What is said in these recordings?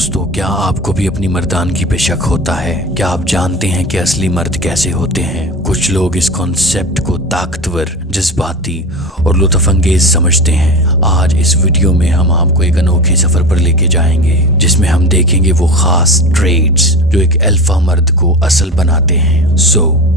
दोस्तों, क्या आपको भी अपनी मर्दानगी पे शक होता है? क्या आप जानते हैं कि असली मर्द कैसे होते हैं? कुछ लोग इस कॉन्सेप्ट को ताकतवर, जज्बाती और लुत्फअंगेज समझते हैं। आज इस वीडियो में हम आपको एक अनोखे सफर पर लेके जाएंगे जिसमें हम देखेंगे वो खास ट्रेड्स जो एक अल्फा मर्द को असल बनाते हैं।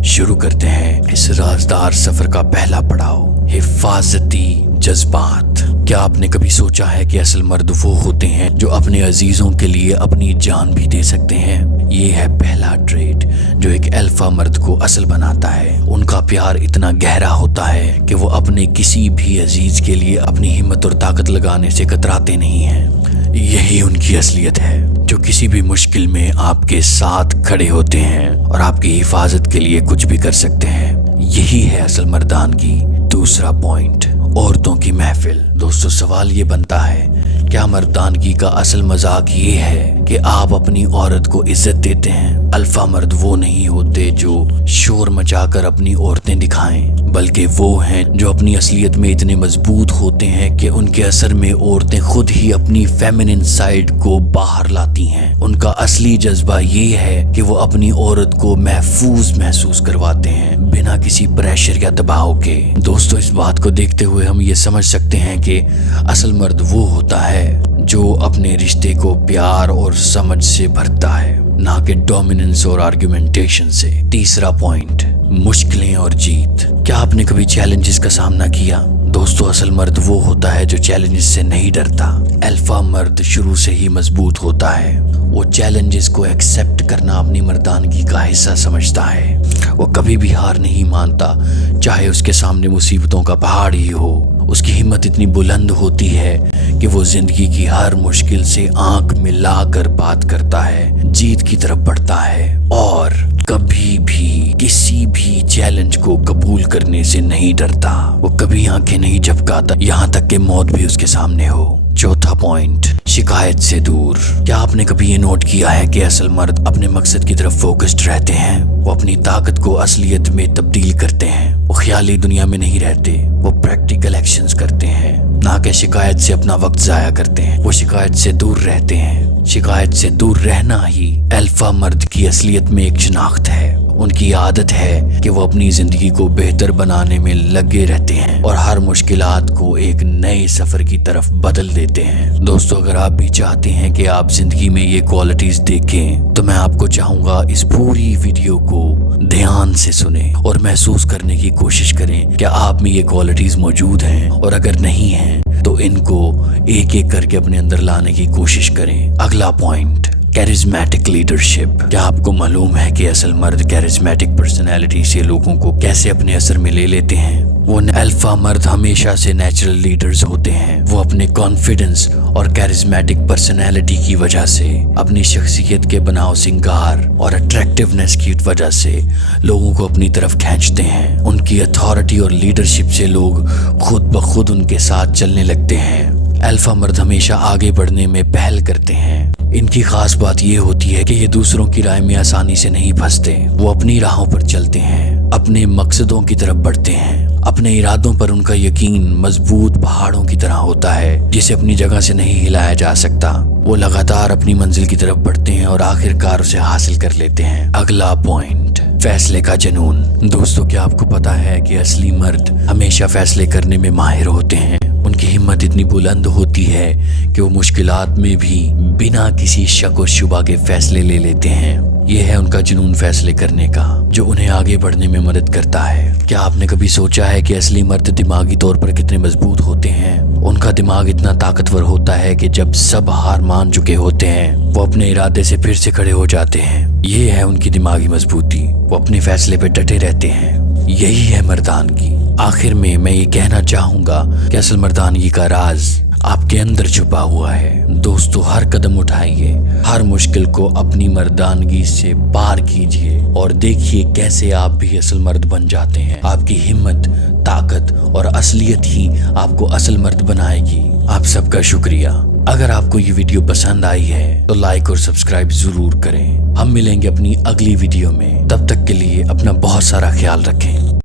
शुरू करते हैं इस राजदार सफर का पहला पड़ाव, हिफाजती जज्बात। क्या आपने कभी सोचा है कि असल मर्द वो होते हैं जो अपने अजीजों के लिए अपनी जान भी दे सकते हैं? ये है पहला ट्रेड जो एक अल्फा मर्द को असल बनाता है। उनका प्यार इतना गहरा होता है कि वो अपने किसी भी अजीज के लिए अपनी हिम्मत और ताकत लगाने से कतराते नहीं हैं। यही उनकी असलियत है जो किसी भी मुश्किल में आपके साथ खड़े होते हैं और आपकी हिफाजत के लिए कुछ भी कर सकते हैं। यही है असल मर्दानगी। दूसरा पॉइंट, औरतों की महफिल। दोस्तों, सवाल ये बनता है, क्या मर्दानगी का असल मजाक ये है कि आप अपनी औरत को इज्जत देते हैं? अल्फा मर्द वो नहीं होते जो शोर मचाकर अपनी औरतें दिखाएं, बल्कि वो हैं जो अपनी असलियत में इतने मजबूत होते हैं कि उनके असर में औरतें खुद ही अपनी फेमिनिन साइड को बाहर लाती हैं। उनका असली जज्बा ये है कि वो अपनी औरत को महफूज महसूस करवाते हैं बिना किसी प्रेशर या दबाव के। दोस्तों, इस बात को देखते हुए हम ये समझ सकते हैं कि असल मर्द वो होता है जो अपने रिश्ते को प्यार और समझ से भरता है, ना कि डोमिनेंस और आर्गुमेंटेशन से। तीसरा पॉइंट, मुश्किलें और जीत। क्या आपने कभी चैलेंजेस का सामना किया? दोस्तों, असल मर्द वो होता है जो चैलेंजेस से नहीं डरता। अल्फा मर्द शुरू से ही मजबूत होता है। वो चैलेंजेस को एक्सेप्ट करना अपनी मर्दानगी का हिस्सा समझता है। वो कभी भी हार नहीं मानता, चाहे उसके सामने मुसीबतों का पहाड़ ही हो। उसकी हिम्मत इतनी बुलंद होती है कि वो जिंदगी की हर मुश्किल से आंख मिलाकर बात करता है, जीत की तरफ बढ़ता है और कभी भी किसी भी चैलेंज को कबूल करने से नहीं डरता। वो कभी आंखें नहीं झपकाता, यहाँ तक कि मौत भी उसके सामने हो। चौथा पॉइंट, शिकायत से दूर। क्या आपने कभी ये नोट किया है कि असल मर्द अपने मकसद की तरफ फोकस्ड रहते हैं? वो अपनी ताकत को असलियत में तब्दील करते हैं। वो ख्याली दुनिया में नहीं रहते, वो प्रैक्टिकल एक्शंस करते हैं, ना कि शिकायत से अपना वक्त जाया करते हैं। वो शिकायत से दूर रहते हैं। शिकायत से दूर रहना ही अल्फा मर्द की असलियत में एक शिनाख्त है। उनकी आदत है कि वो अपनी जिंदगी को बेहतर बनाने में लगे रहते हैं और हर मुश्किलात को एक नए सफर की तरफ बदल देते हैं। दोस्तों, अगर आप भी चाहते हैं कि आप जिंदगी में ये क्वालिटीज देखें तो मैं आपको चाहूंगा इस पूरी वीडियो को ध्यान से सुने और महसूस करने की कोशिश करें कि आप में ये क्वालिटीज मौजूद हैं, और अगर नहीं हैं तो इनको एक एक करके अपने अंदर लाने की कोशिश करें। अगला पॉइंट, कैरिज्मेटिक लीडरशिप। क्या आपको मालूम है कि असल मर्द कैरिज्मेटिक पर्सनैलिटी से लोगों को कैसे अपने असर में ले लेते हैं? वो अल्फा मर्द हमेशा से नेचुरल लीडर्स होते हैं। वो अपने कॉन्फिडेंस और कैरिज्मेटिक पर्सनैलिटी की वजह से, अपनी शख्सियत के बनाव सिंगार और अट्रैक्टिवनेस की वजह से लोगों को अपनी तरफ खींचते हैं। उनकी अथॉरिटी और लीडरशिप से लोग खुद ब खुद उनके साथ चलने लगते हैं। अल्फा मर्द हमेशा आगे बढ़ने में पहल करते हैं। इनकी खास बात ये होती है कि ये दूसरों की राय में आसानी से नहीं फंसते। वो अपनी राहों पर चलते हैं, अपने मकसदों की तरफ बढ़ते हैं। अपने इरादों पर उनका यकीन मजबूत पहाड़ों की तरह होता है जिसे अपनी जगह से नहीं हिलाया जा सकता। वो लगातार अपनी मंजिल की तरफ बढ़ते हैं और आखिरकार उसे हासिल कर लेते हैं। अगला पॉइंट, फैसले का जुनून। दोस्तों, क्या आपको पता है कि असली मर्द हमेशा फैसले करने में माहिर होते हैं? उनकी हिम्मत इतनी बुलंद होती है कि वो मुश्किलात में भी बिना किसी शक और शुबा के फैसले ले लेते हैं। ये है उनका जुनून फैसले करने का, जो उन्हें आगे बढ़ने में मदद करता है। क्या आपने कभी सोचा है कि असली मर्द दिमागी तौर पर कितने मजबूत होते हैं? उनका दिमाग इतना ताकतवर होता है कि जब सब हार मान चुके होते हैं वो अपने इरादे से फिर से खड़े हो जाते हैं। ये है उनकी दिमागी मजबूती। वो अपने फैसले पे डटे रहते हैं। यही है मर्दानगी। आखिर में मैं ये कहना चाहूंगा कि असल मर्दानगी का राज आपके अंदर छुपा हुआ है। दोस्तों, हर कदम उठाइए, हर मुश्किल को अपनी मर्दानगी से पार कीजिए और देखिए कैसे आप भी असल मर्द बन जाते हैं। आपकी हिम्मत, ताकत और असलियत ही आपको असल मर्द बनाएगी। आप सबका शुक्रिया। अगर आपको ये वीडियो पसंद आई है तो लाइक और सब्सक्राइब जरूर करें। हम मिलेंगे अपनी अगली वीडियो में। तब तक के लिए अपना बहुत सारा ख्याल रखें।